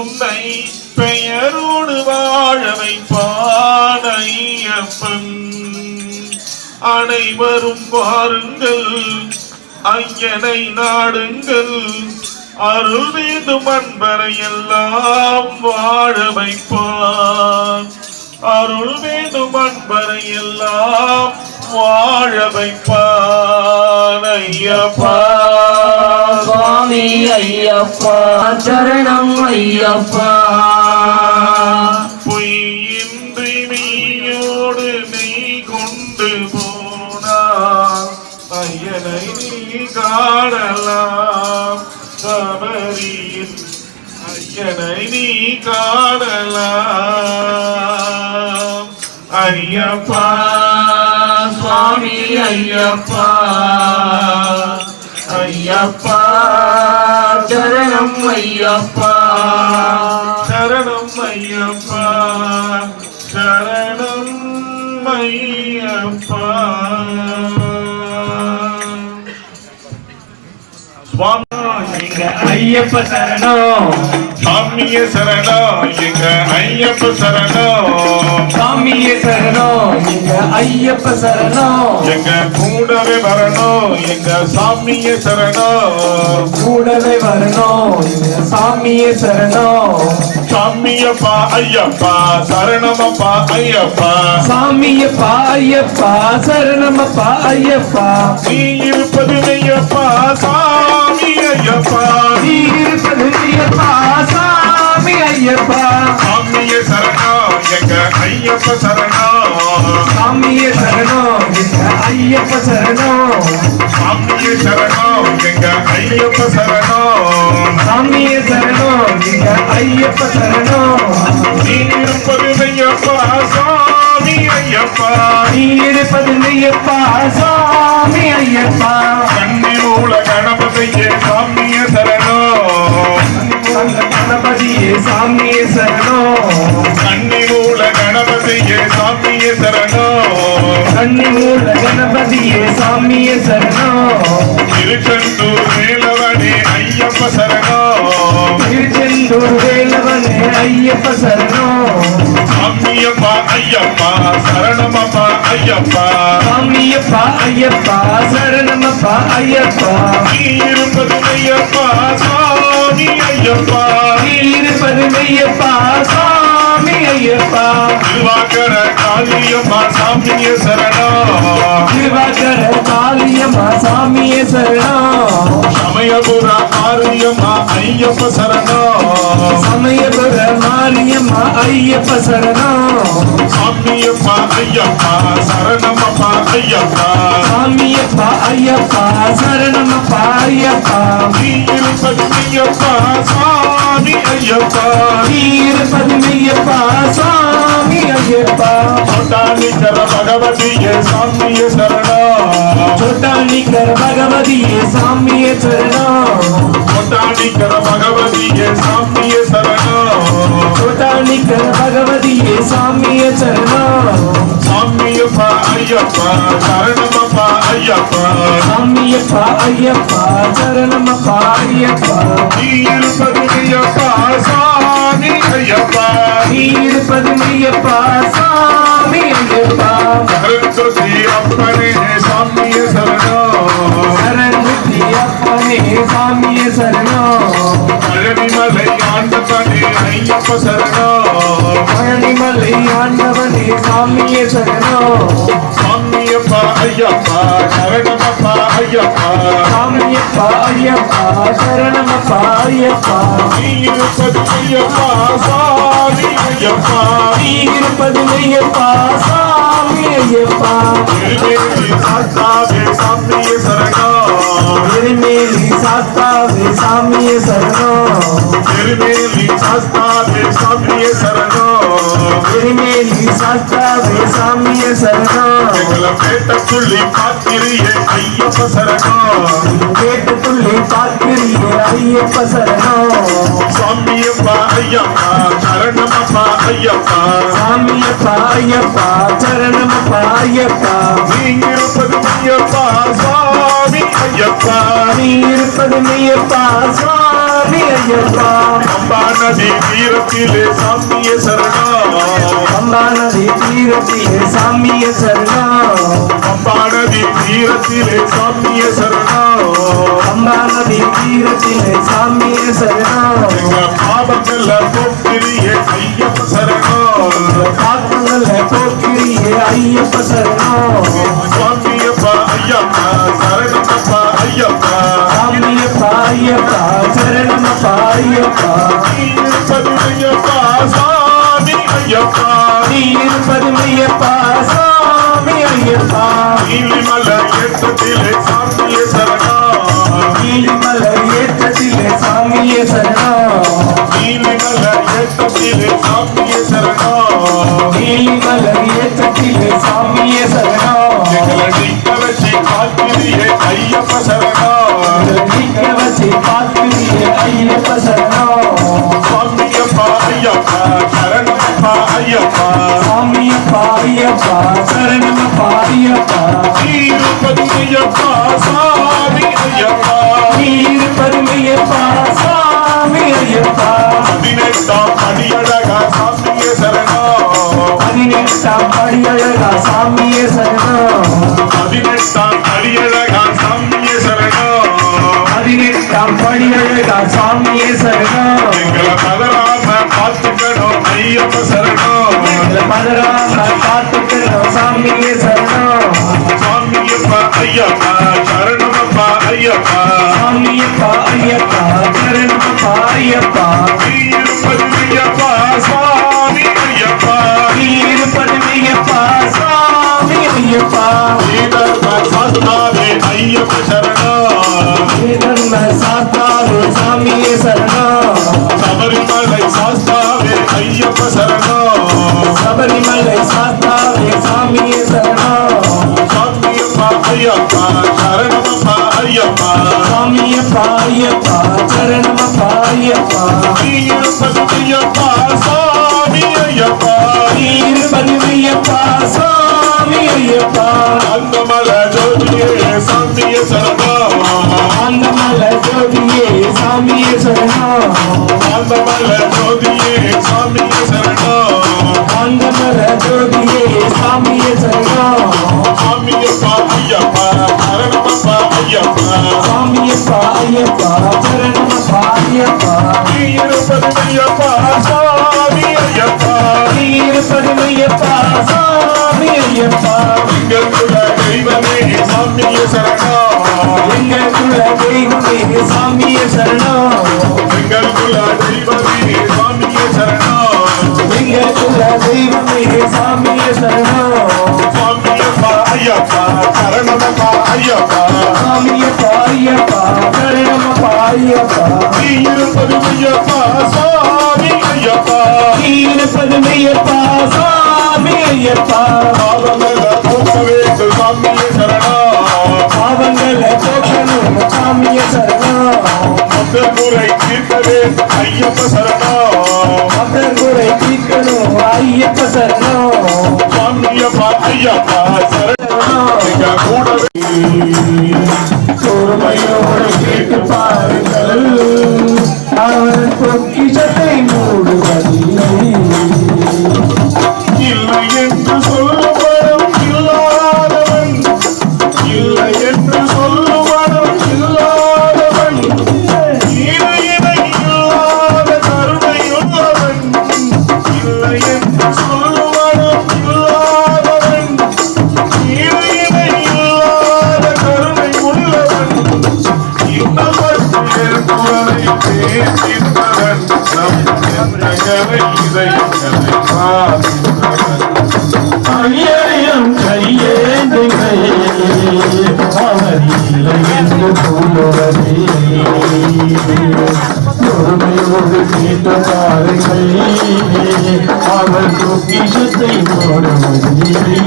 உன்னை பெயரோடு வாழ வைப்பான் ஐயப்பன். அனைவரும் வாருங்கள், ஐயனை நாடுங்கள், அருள் வேண்டும் அன்பரை எல்லாம் வாழ வைப்பான். அருள் வேண்டும் அன்பரை எல்லாம் வாழ வைப்பான் ஐயப்பா. சுவாமி ஐயப்பா சரணம் ஐயப்பா. பொய்யின்றி மெய்யோடு நெய் கொண்டு போனார் ஐயனை நீ காணலாம். சபரியில் ஐயனை நீ காணலாம் ஐயப்பா. சுவாமி ஐயப்பா ஐயப்பா சரணம் ஐயப்பா. சரணம் ஐயப்பா, சரணம் ஐயப்பா. சுவாமி எங்க ஐயப்ப சரணம். சாமிய சரணம் எங்க ஐயப்ப சரணம். சாமிய சரணம் எங்க ஐயப்ப சரணம். எங்க கூடவே வரணும் எங்க சாமிய சரணம். கூடவே வரணும் எங்க சாமிய சரணம். சாமியப்பா ஐயப்பா சரணமப்பா ஐயப்பா. சாமியப்பா ஐயப்பா சரணமப்பா ஐயப்பா. நீ இருப்பது மெய்யப்பா சாமி ஐயப்பா. நீ இருப்பது ஐயப்பா சாமி ஐயப்பா. சாமிய சரணம் எங்க ஐயப்ப சரணம். சாமிய சரணம் எங்க ஐயப்ப சரணம். சாமிய சரணம் எங்க ஐயப்ப சரணம். சாமிய சரணம் எங்க ஐயப்ப சரணம். நீ இருப்பது மெய்யப்பா சாமி ஐயப்பா. நீ இருப்பது ஐயப்பா சாமி ஐயப்பா. கண்ணி மூல கணபதியே சாமிய சரணம். கணபதியே சாமிய சரணம். கண்ணி மூல கணபதியே சாமிய சரணம். கண்ணி மூல கணபதியே சாமிய சரணம். திருச்செந்தூர் வேலவனே ஐயப்ப சரணம். திருச்செந்தூர் வேலவனே ஐயப்ப சரணம். சாமியப்பா ஐயப்பா சரணமப்பா ஐயப்பா. சாமியப்பா ஐயப்பா சரணமப்பா ஐயப்பா. நீ இருப்பது ஐயப்பா சாமி ஐயப்பா. நீ இருப்பது ஐயப்பா சாமி ஐயப்பா. திருவாக்கர காளியம்மா சாமிய சரணம். திருவாக்கர காளியம்மா சாமிய சரணம். சமயபுர ஆரியம்மா ஐயப்ப சரணம். சமயபுர மாரியம்மா ஐயப்ப சரணம். சாமியப்பா ஐயப்பா சரணமப்பா ஐயப்பா. சாமியப்பா ஐயப்பா சரணமப்பா ஐயப்பா. நீ இருப்பது ஐயப்பா சாமி ஐயப்பா. நீ இருப்பது ஐயப்பா சாமி ஐயப்பா. சோட்டானிக்கர பகவதியே சாமிய சரணம். சோட்டானிக்கர பகவதியே சாமிய சரணம். சோட்டானிக்கர பகவதியே சாமிய சரணம். சோட்டானிக்கர பகவதியே சாமிய சரணம். சாமியப்பா ஐயப்பா சரணமப்பா ஐயப்பா. சாமியப்பா ஐயப்பா சரணமப்பா ஐயப்பா. நீ இருப்பது ஐயப்பா சாமி ஐயப்பா. நீ இருப்பது ஐயப்பா சாமி ஐயப்பா. சரஸ்வதி அப்பனே சாமிய சரணம். சரஸ்வதி அப்பனே சாமிய சரணம். பழனிமலை ஆண்டவனே ஐயப்ப சரணம். பழனிமலை ஆண்டவனே சாமிய சரணம். சாமியப்பா ஐயப்பா சரணமப்பா ஐயப்பா. சாமியப்பா ஐயப்பா சரணமப்பா ஐயப்பா. நீ இருப்பது ஐயப்பா சாமி ஐயப்பா. நீ இருப்பது ஐயப்பா சாமி ஐயப்பா. திருமேனி சாஸ்தாவே சாமிய சரணம். திருமேலி சாஸ்தாவே சாமிய சரணம். திருமேனி சாஸ்தாவே சாமிய சரணம். திருமேலி சாஸ்தாவே சாமிய சரணம். எங்களை பேட்டக்குள்ளி பார்க்கிறியே ஐயப்ப சரணம். கேட்டுக்குள்ளே பார்க்கிறியே ஐயப்ப சரணம். சாமியப்பா ஐயப்பா சரணமப்பா ஐயப்பா. சாமியப்பா ஐயப்பா சரணமப்பா ஐயப்பா. நீ இருப்பது ஐயப்பா சாமி ஐயப்பா. நீ இருப்பது ஐயப்பா சாமி ஐயப்பா. அம்பான நதி தீரத்திலே சாமியே சரணம். பம்பா நதி தீரத்திலே சாமியே சரணம். பம்பா நதி தீரத்திலே சாமியே சரணம். பம்பா நதி தீரத்திலே சாமியே சரணம். எங்க பாவங்கள்ல போக்கிரியே ஐயப்ப சரணம். பாக்கங்கள போக்கிரியே ஐயப்ப சரணம். சுவாமியப்பா ஐயப்பா சரணமப்பா ஐயப்பா. சாமியப்பா ஐயப்பா சரணமப்பா ஐயப்பா. பதுமையப்பா சாமி ஐயப்பா. நீர் பதுமையப்பா சாமி ஐயப்பா. நீலிமலை ஏற்றத்திலே சாமியே சரணம். நீலிமலை ஏற்றத்திலே சாமியே சரணம். நீலிமலை ஏற்றத்திலே சாமியே சரணம். நீலிமலை ஏற்றத்திலே சாமியே சரணம். எங்களை நிற்க வச்சு காத்திரியே ஐயப்ப சரணம். நிற்க வச்சு பார்க்கிறியே ஐயப்ப சரணம். சுவாமியப்பா ஐயப்பா சரணமப்பா ஐயப்பா. சாமியப்பா ஐயப்பா சரணமப்பா ஐயப்பா. பதுமையப்பா சாமி ஐயப்பா. நீர் பதுமையப்பா சாமி ஐயப்பா. 18ஆம் அடியழகா சாமியே சரணம். 18ஆம் படியழகா சாமியே சரணம். 18ஆம் அடியழகா சாமியே சரணம். 18ஆம் படியழகா சாமியே சரணம். எங்களை பதறாம பார்த்துக்கணும் ஐயப்ப சரணம். மதுராம காத்துக்கிறோம் சாமியே சரணம். சுவாமியப்பா ஐயப்பா சரணமப்பா ஐயப்பா. சாமியப்பா ஐயப்பா சரணமப்பா ஐயப்பா. பதுமையப்பா சாமி ஐயப்பா. நீர் பதுமையப்பா சாமி ஐயப்பா. ஸ்ரீதர்ம சாஸ்தாவே ஐயப்ப சரணம். தர்ம சாஸ்தாவே சாமியே சரணம். சபரிமலை சாஸ்தாவே ஐயப்ப சரணம். சபரிமலை சாஸ்தாவே சாமியே சரணம். சுவாமியப்பா ஐயப்பா சரணமப்பா ஐயப்பா. சாமியப்பா ஐயப்பா சரணமப்பா ஐயப்பா. பதுமையப்பா சாமி ஐயப்பா. நீர் பதுமையப்பா சாமி ஐயப்பா. அந்தமலை ஜோதியே சாமியே சரணம். ஆந்தமல ஜோதியே சாமியே சரணம். அந்தமலை ஜோதியே சாமியே சரணம். ஆந்தமல ஜோதியே சாமியே சரணம். சுவாமியப்பா ஐயப்பா சரணமப்பா ஐயப்பா. சாமியப்பா ஐயப்பா சரணமப்பா ஐயப்பா. பதுமையப்பா சாமி ஐயப்பா. நீர் பதுமையப்பா சாமி ஐயப்பா. எங்கள் குல தெய்வமே சாமியே சரணம். எங்கள் குல தெய்வமே சாமியே சரணம். எங்கள் குல தெய்வமே சாமியே சரணம். எங்கள் குல தெய்வமே சாமியே சரணம். சுவாமியப்பா ஐயப்பா சரணமப்பா ஐயப்பா. சாமியப்பா ஐயப்பா சரணமப்பா ஐயப்பா. பதுமையப்பா சாமி ஐயப்பா. நீர் பதுமையப்பா சாமி ஐயப்பா. பாவங்கள போக்க வேண்டும் சாமியே சரணம். பாவங்களை போக்கணும் சாமியே சரணம். முதல் முறை தீர்க்கவே ஐயப்ப சரணம். அபங்குறை தீர்க்கணும் ஐயப்ப சரணம். சுவாமியப்பா ஐயப்பா சரணம். எங்க கூடவே பொறுமையோடு கேட்டு பாருங்கள், அவன் பொக்கிஷத்தை மூடுவதில்லை. இல்லை என்று சொல்லுவதும் இல்லாதவன். இல்லை என்று சொல்லுவதும் இல்லாதவன். ஈடு இணை இல்லாத கருணையுள்ளவன். இல்லை என்று சொல்லுவதும் இல்லாதவன். ஈடு இணை இல்லாத கருணை உள்ளவன். இன்னமற்ற குரலை பேசித்தவன். நம் எண்ணங்களை இதயங்களை பாதித்தவன். ஐயம் கையேந்துங்கள், அவர் இல்லை என்று கூறுவதே. பொறுமையோடு கேட்டு பாருங்கள், அவர் பொக்கிஷத்தை மூடுவதில்லை.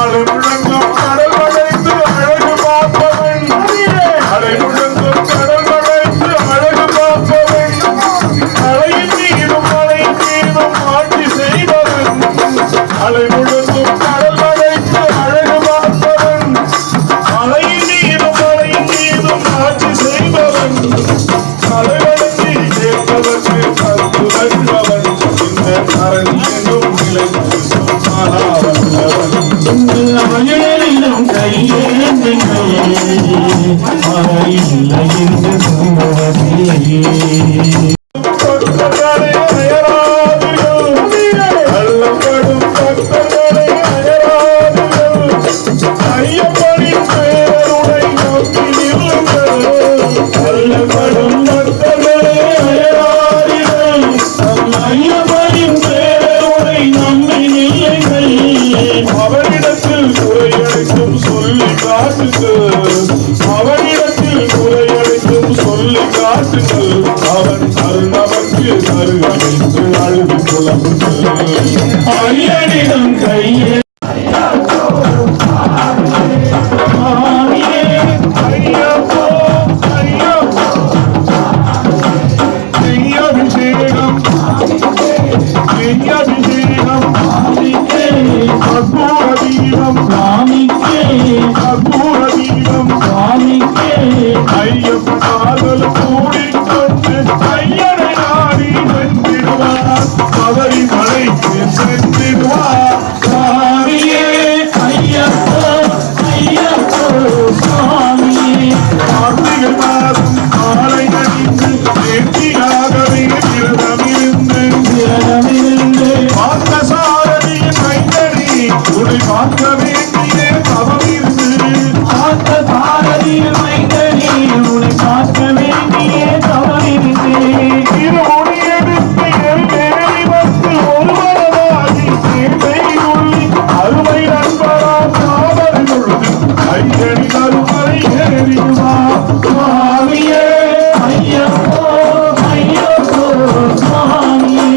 அலை முழங்கும் கடல் வளைந்து அழகு பார்ப்பவன். அலை முழங்கும் கடல் வளைந்து அழகு பார்ப்பவன். அலையின் மீதும் ஆட்சி செய்பவன். அலை முழங்கும் கடல் வளைந்து அழகு பார்ப்பவன். அலையின் மீதும் ஆட்சி செய்பவன். அலை வளைந்து பக்தர்களே அயராதீர்கள். கள்ளப்படும் பக்தர்களே அயராதீர்கள். ஐயப்பனின் பேருடை நோக்கி நில்லுங்கள். கள்ளப்படும் பக்தர்களே அயராதீர்கள். ஐயப்பனின் பேருடை நம்பி நில்லுங்கள். அவரிடத்தில் குறையடைக்கும் சொல்லி காட்டுங்கள். அவரிடத்தில் குறையடைக்கும் சொல்லி காட்டுங்கள். அவன் அருணவர்க்கு அருகமைத்து அழுது புலம்புங்கள். ஐயனிடம் கையே ஐயப்போ ஐயப்போ நெய்யபிஷேகம் நெய்யபிஷேகம் கற்பூர தீபம் கற்பூர தீபம் ஐயப்ப காதல் கூடிக்கொண்டு ஐயனை நாடி வென்றிடுவார். அவரி மலைக்கு சென்றிடுவார். சாமியே ஐயப்போ ஐயப்போ சாமியே. கார்த்திகை மாதம் மாலை அணிந்து நேர்த்தியாகவே விரதமிருந்து பார்த்த சாரதியின் மைந்தனி உன்னை பார்க்க வேண்டிய தவம் இருந்து இருமுடி எடுத்து எருமேறி வந்து ஒருவரதாகி சேவை உள்ளி அருமை நண்பராம் காவல் பொழுது ஐயனி அருமறை ஏறிடுவார். சுவாமியே ஐயப்போ ஐயப்போ சுவாமியே.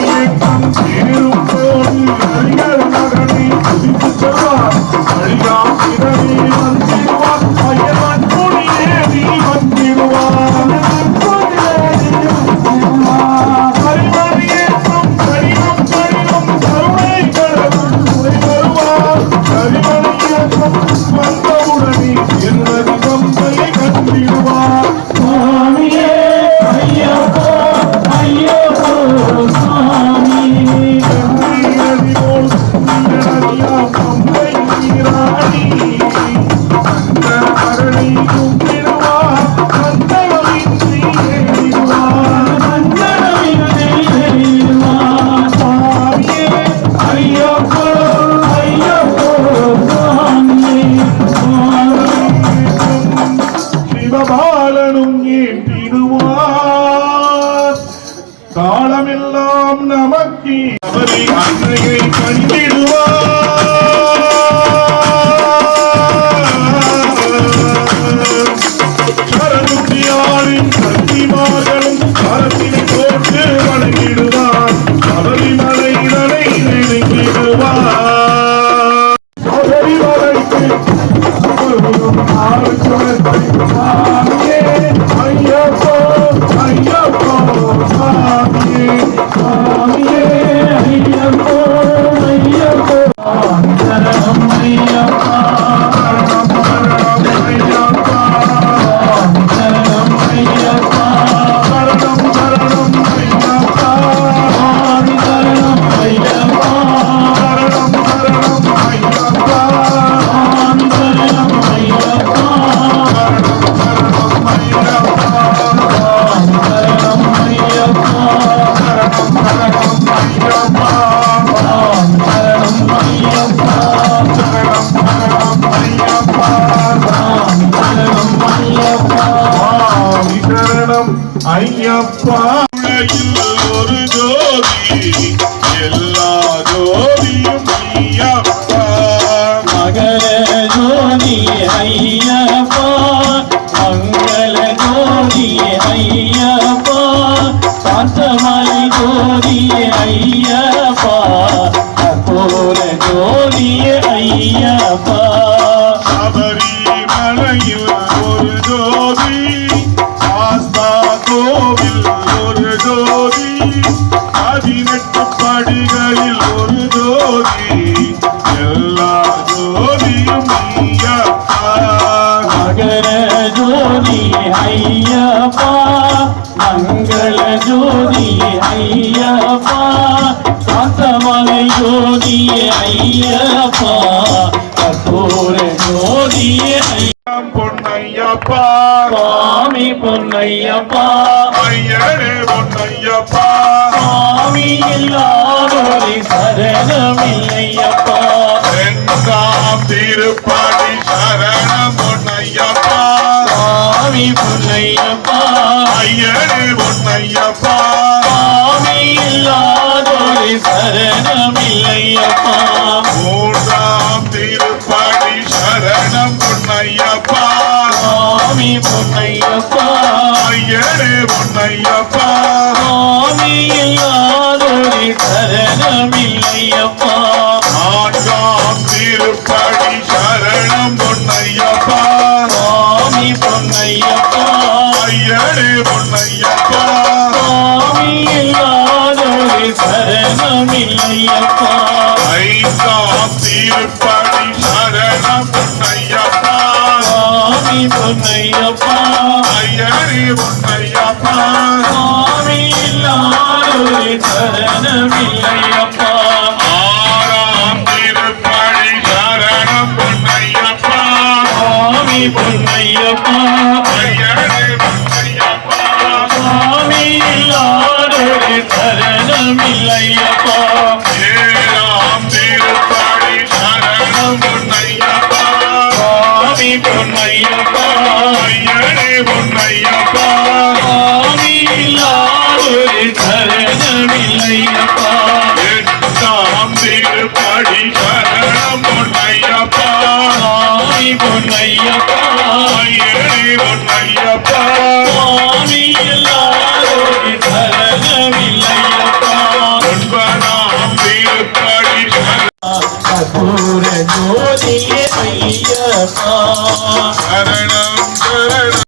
இயக்கம் சேரும் போது அடிகள் மகனை துதித்து சொல்வார். அழியாம் பிறவி வந்திடுவார். ஐயவன் கொடியேறி வந்திடுவார். கரிமணியேற்றம் கடினம் கடினம் கருணை கடவுள் துணை வருவார். கரிமணியேற்றம் வந்தவுடனே என்னது கம்பை கண்டிடுவார். சுவாமியே ஐயப்போ ஐயப்போ சுவாமியே. நதியோடு நதியாம் கம்பை நீராடி அந்த கரணை கும்பிடுவார். மந்தளமின்றி ஏறிடுவார். சுவாமியே ஐயப்போ ஐயப்போ சுவாமியே. சிவபாலனும் ஏற்றிடுவார். காலமெல்லாம் நமக்கு அவரை அன்னையை கண்டிடுவார். சரணுத்தியாரின் சக்திமார்களும் கரத்தினை போட்டு வணங்கிடுவார். சபரிமலையினை நினைக்கிடுவார். சபரிமலைக்கு முருகன் ஆறுக்குளத்தை சாமியே ஐயப்போ ஐயப்போ சாமியே. சுவாமியே ஐயப்போ ஐயப்போ சரணம் ஐயப்பா சரணம் ஐயப்பா. சரணம் ஐயப்பா சரணம் சரணம் ஐயப்பா. சுவாமி சரணம் ஐயப்பா சரணம் சரணம் ஐயப்பா. சுவாமி சரணம் ஐயப்பா சரணம் ஐயப்பா. சுவாமி சரணம் ஐயப்பா சரணம் ஐயப்பா. சுவாமி சரணம் ஐயப்பா சரணம் ஐயப்பா. சுவாமி சரணம் ஐயப்பா. சுவாமி சரணம் ஐயப்பா. உலகில் ஒரு ஜோதி எல்லா ஜோதியும் ஐயப்பா. மகர ஜோதி ஐயப்பா மங்கள ஜோதி ஐயப்பா காத்தமலை ஜோதி ஐயப்பா கற்பூர ஜோதி ஐயப்பா. சபரிமலையில் ஒரு ஜோதி. ஆஸ்தா கோவில் ஒரு ஜோதி. 18 படிகளில் ஒரு ஜோதி. எல்லா ஜோதியும் ஐயப்பா. மகர ஜோதி ஐயப்பா மங்கள ஜோதி ஐயப்பா காத்தமலை ஜோதி ஐயப்பா கற்பூர ஜோதி ஐயப்பா. பொன்னையப்பா. சுவாமி பொன்ன பொன்னையப்பா ஐயனே பொன்னையப்பா சுவாமி இல்லாதோரை சரணமில்லையப்பா எங்காம் திருப்படி சரணம் பொன்னையப்பா சுவாமி பொன்னையப்பா ஐயனே பொன்னையப்பா சுவாமி இல்லாதோரை சரணமில்லையப்பா மூன்றாம் திருப்படி சரணம் பொன்னையப்பா சுவாமி பொன்னையப்பா ஐயனே பொன்னையப்பா சுவாமி இல்லாதோரை சரணமில்லையப்பா நான்காம் திருப்படி சரணம் பொன்னையப்பா சுவாமி பொன்னையப்பா ஐயனே பொன்னையப்பா சுவாமி இல்லாதோரை சரணமில்லையப்பா ஐந்தாம் திருப்படி சரணம் பொன்னையப்பா சுவாமி பொன்னையப்பா ஐயனே பொன்னையப்பா சுவாமி இல்லாதோரை சரணமில்லையப்பா ஆறாம் திருப்படி சரணம் பொன்னையப்பா சுவாமி பொன்னையப்பா ஐயனே பொன்னையப்பா சுவாமி இல்லாதோரை சரணமில்லையப்பா ஏழாம் திருப்படி சரணம் பொன்னையப்பா சுவாமி பொன்னையப்பா ஐயனே பொன்னையப்பா சுவாமி இல்லாதோரை சரணமில்லையப்பா எட்டாம் திருப்படி சரணம் பொன்னையப்பா சுவாமி பொன்னையப்பா ஐயனே பொன்னையப்பா சுவாமி இல்லாதோரை சரணமில்லையப்பா ஒன்பதாம் திருப்படி கபூர ஜோதியே ஐயப்பா சரணம் சரணம்